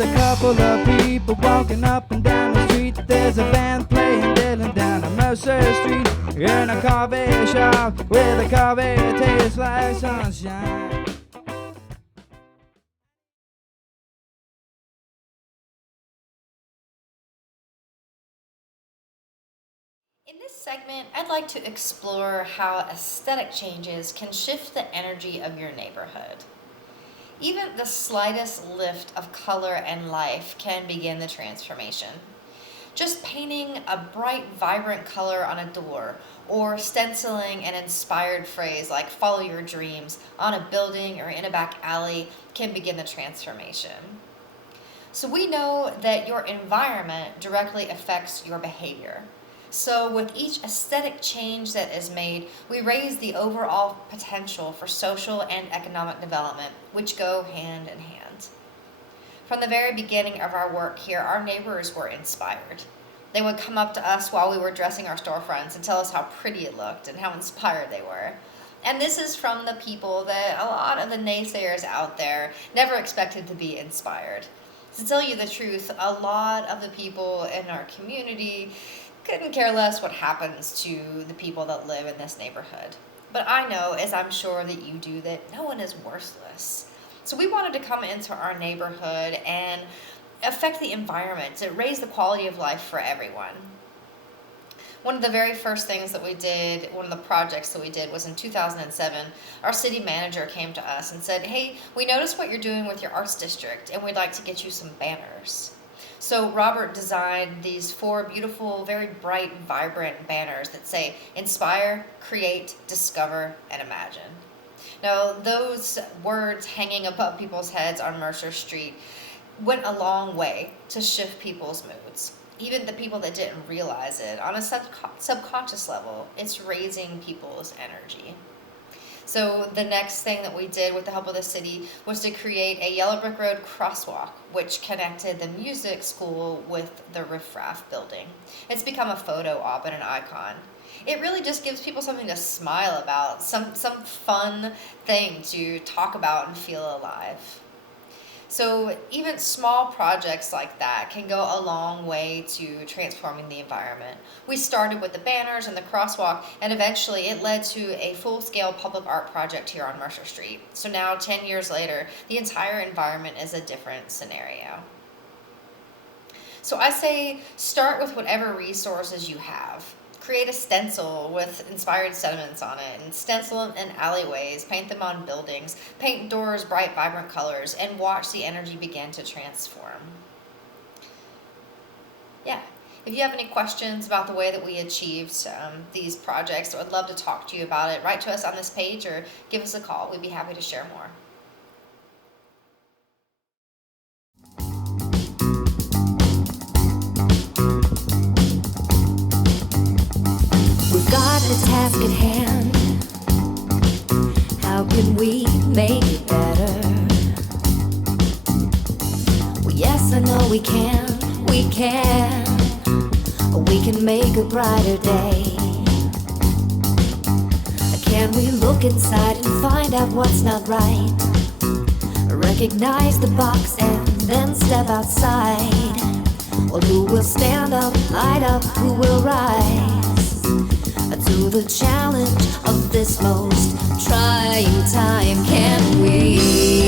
There's a couple of people walking up and down the street. There's a band playing Dylan down on Mercer Street. In a coffee shop where the coffee tastes like sunshine. In this segment, I'd like to explore how aesthetic changes can shift the energy of your neighborhood. Even the slightest lift of color and life can begin the transformation. Just painting a bright, vibrant color on a door, or stenciling an inspired phrase like "follow your dreams" on a building or in a back alley can begin the transformation. So we know that your environment directly affects your behavior. So with each aesthetic change that is made, we raise the overall potential for social and economic development, which go hand in hand. From the very beginning of our work here, our neighbors were inspired. They would come up to us while we were dressing our storefronts and tell us how pretty it looked and how inspired they were. And this is from the people that a lot of the naysayers out there never expected to be inspired. To tell you the truth, a lot of the people in our community couldn't care less what happens to the people that live in this neighborhood. But I know, as I'm sure that you do, that no one is worthless. So we wanted to come into our neighborhood and affect the environment to raise the quality of life for everyone. One of the very first things that we did, one of the projects that we did was in 2007, our city manager came to us and said, "Hey, we noticed what you're doing with your arts district and we'd like to get you some banners." So Robert designed these 4 beautiful, very bright, vibrant banners that say, "Inspire, create, discover, and imagine." Now, those words hanging above people's heads on Mercer Street went a long way to shift people's moods. Even the people that didn't realize it, on a subconscious level, it's raising people's energy. So the next thing that we did with the help of the city was to create a Yellow Brick Road crosswalk, which connected the music school with the Riff Raff building. It's become a photo op and an icon. It really just gives people something to smile about, some fun thing to talk about and feel alive. So even small projects like that can go a long way to transforming the environment. We started with the banners and the crosswalk, and eventually it led to a full-scale public art project here on Mercer Street. So now, 10 years later, the entire environment is a different scenario. So I say start with whatever resources you have. Create a stencil with inspired sentiments on it, and stencil them in alleyways, paint them on buildings, paint doors bright, vibrant colors, and watch the energy begin to transform. Yeah, if you have any questions about the way that we achieved these projects, I would love to talk to you about it. Write to us on this page or give us a call. We'd be happy to share more. Got a task at hand. How can we make it better? Well, yes, I know we can. We can. We can make a brighter day. Can we look inside and find out what's not right? Recognize the box and then step outside. Well, who will stand up, light up, who will rise to the challenge of this most trying time? Can we?